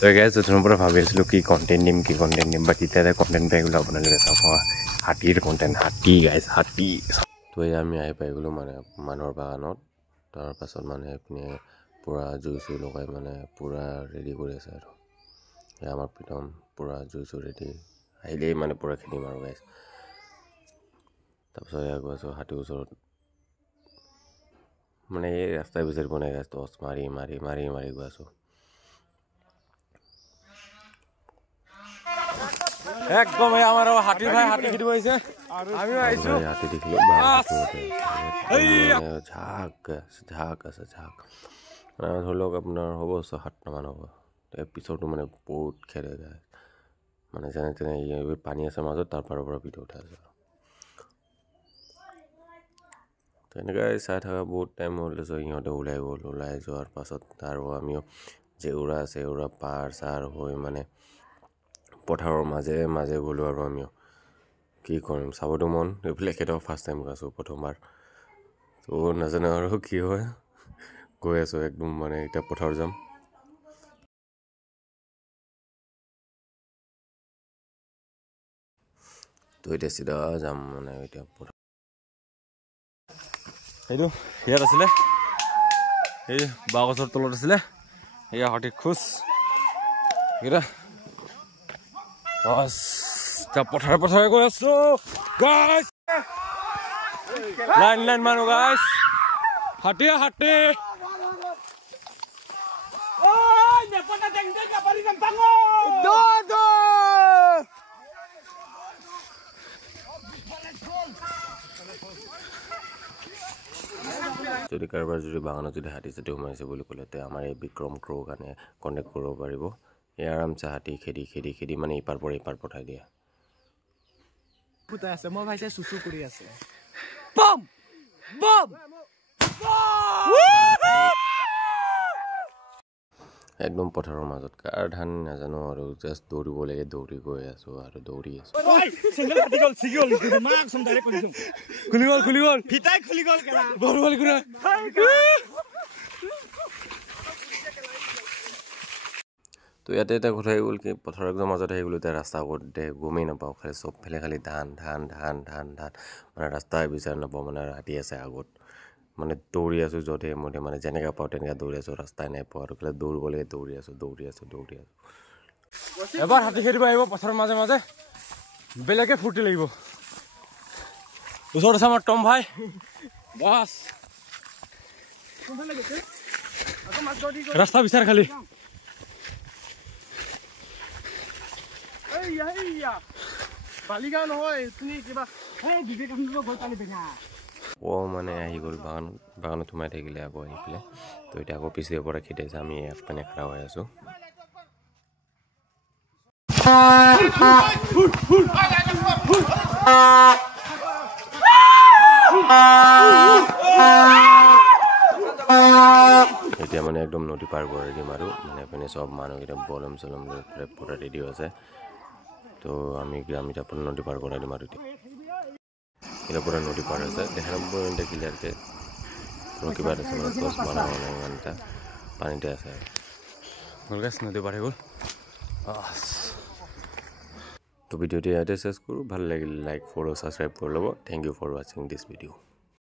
তো গাইজ প্ৰথমৰ পৰা ভাবি আছিলোঁ কি কণ্টেণ্ট দিম বাট এতিয়া কণ্টেণ্ট পাই গ'লো আপোনালোকে চাব হাতীৰ কণ্টেণ্ট হাতী গাইজ হাতী তো আমি আহি পাই গ'লোঁ মানে মানুহৰ বাগানত তাৰ পাছত মানে এইপিনে পূৰা জুই চুই লগাই মানে পূৰা ৰেডি কৰি আছে আৰু আমাৰ প্ৰীতম পূৰা জুই চুই ৰেডি আহিলেই মানে পূৰা খেদিম আৰু গাইজ তাৰপিছত এয়া গৈ আছোঁ হাতীৰ ওচৰত মানে এই ৰাস্তাই বিচাৰি পোৱা নাই গাইজ টৰ্চ মাৰি গৈ আছোঁ একদম আমাৰ হাতী ভাই হাতী খেদিব আহিছে আমিও আহিছোঁ হাতী দেখিলোঁ ঝাক আছে ধৰি লওক আপোনাৰ হ'ব 6-7টামান হ'ব পিছতো মানে বহুত খেলে যায় মানে যেনে তেনে পানী আছে মাজত তাৰ পাৰৰ পৰা ভিডিঅ' উঠাই আছে তেনেকৈ চাই থকা বহুত টাইম হ'ল সিহঁতে ওলাই যোৱাৰ পাছত আৰু আমিও জেউৰা আছে জেউৰা পাৰ চাৰ হৈ মানে পথাৰৰ মাজে গ'লোঁ আৰু আমিও কি কৰিম চাবতো মন এইফালে একেটাও ফাৰ্ষ্ট টাইম গৈছোঁ প্ৰথমবাৰ তো নাজানো আৰু কি হয় গৈ আছোঁ একদম মানে এতিয়া পথাৰ যাম তো এতিয়া চিধা যাম মানে এতিয়া পথাৰ এইটো ইয়াত আছিলে এই বাঁহ গছৰ তলত আছিলে এয়া সঠিক খোজ এইকেইটা বছ এতিয়া পথাৰে গৈ আছোঁ গাইছ লাইন মানুহ গাইছ হাতী যদি কাৰোবাৰ যদি বাগানত যদি হাতী চাতী সোমাইছে বুলি ক'লে তে আমাৰ এই বিক্ৰম ক্ৰ' কাৰণে কণ্টেক্ট কৰিব পাৰিব এই আৰামছে হাতী খেদি মানে ইপাৰ পৰা ইপাৰ পঠাই দিয়ে মই ভাইছে চুচু কৰি আছে একদম পথাৰৰ মাজত কাৰ ধান নাজানো আৰু জাষ্ট দৌৰিব লাগে দৌৰি গৈ আছোঁ আৰু দৌৰি আছোঁ খুলি গ'ল তো ইয়াতে এটা কথা হৈ গ'ল কি পথাৰৰ একদম মাজত আহি গ'লোঁ এতিয়া ৰাস্তা আগত গমেই নাপাওঁ খালি চবফালে খালি ধান মানে ৰাস্তাই বিচাৰি নাপাওঁ মানে হাতী আছে আগত মানে দৌৰি আছোঁ য'তে মতে মানে যেনেকৈ পাওঁ তেনেকৈ দৌৰি আছোঁ ৰাস্তাই নাই পোৱা আৰু খালি দৌৰিব লাগে দৌৰি আছোঁ এবাৰ হাতী খেদিব আহিব পথাৰৰ মাজে বেলেগে ফূৰ্তি লাগিব ওচৰত আছে আমাৰ টম ভাই বাছ ৰাস্তা বিচাৰ খালি মানে আহি গ'ল বাগানত সোমাই থাকিলে আকৌ আহি পেলাই তো এতিয়া আকৌ পিছৰ পৰা খেদাইছে আমি একপানে খাৰা হৈ আছোঁ এতিয়া মানে একদম নদী পাৰ কৰি দিম আৰু মানে এপিনে চব মানুহকেইটা বলম চলম লৈ পেলাই পুৰা ৰেডি আছে তো আমি এতিয়া পুৰা নদী পাৰ কৰাই দিম আৰু এতিয়া পুৰা নদী পাৰ হৈছে দেখা নাপাব ক্লিয়াৰকৈ পুৰা কিবা আছে মানে গছ মাৰা মানে ইমান এটা পানীতে আছে নদী পাৰ হৈ গ'ল তো ভিডিঅ'টো ইয়াতে চেছ কৰোঁ ভাল লাগিলে লাইক ফ'ল' ছাবস্ক্ৰাইব কৰি ল'ব থেংক ইউ ফৰ ৱাচিং দিছ ভিডিঅ'